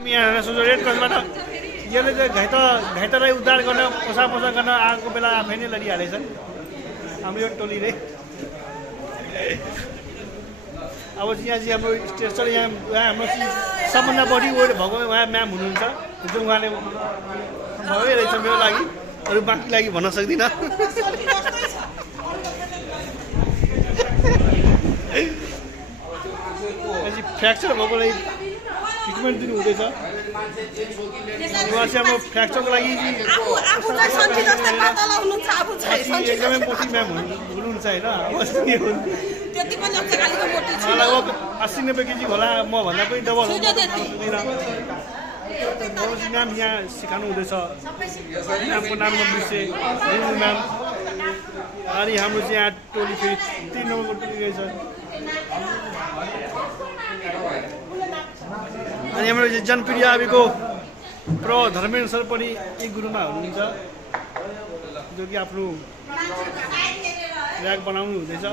यहाँ सोचो रेड क्रसबाट यसले चाहिँ घाइतेलाई उद्धार गर्न पोसा गर्न आएको बेला आफै नै लडिहालेछ हाम्रो यो टोलीले। अब यहाँ चाहिँ हाम्रो स्टेसन यहाँ हाम्रो सबभन्दा बढी वेट भएको उहाँ म्याम हुनुहुन्छ, जो उहाँले भएकै रहेछ मेरो लागि, अरू बाँकी लागि भन्न सक्दिनँ। फ्र्याक्चर भएकोलाई ट्रिटमेन्ट दिनु हुँदैछ। उहाँ चाहिँ हाम्रो फ्र्याक्चरको लागि एकदमै मोटी म्याम हुनुहुन्छ होइन। लगभग 80-90 केजी होला, मभन्दा पनि डबल म्याम यहाँ सिकाउनु हुँदैछ। म्यामको नाम बिर्से म्याम। अनि हाम्रो चाहिँ यहाँ टोली फेरि 3 नम्बरको टोली रहेछ। अनि हाम्रो जनप्रिय आबीको प्रो धर्मेन्द्र सर पनि एक गुरुमा हुनुहुन्छ, जो कि आफ्नो र्याक बनाउनु हुँदैछ।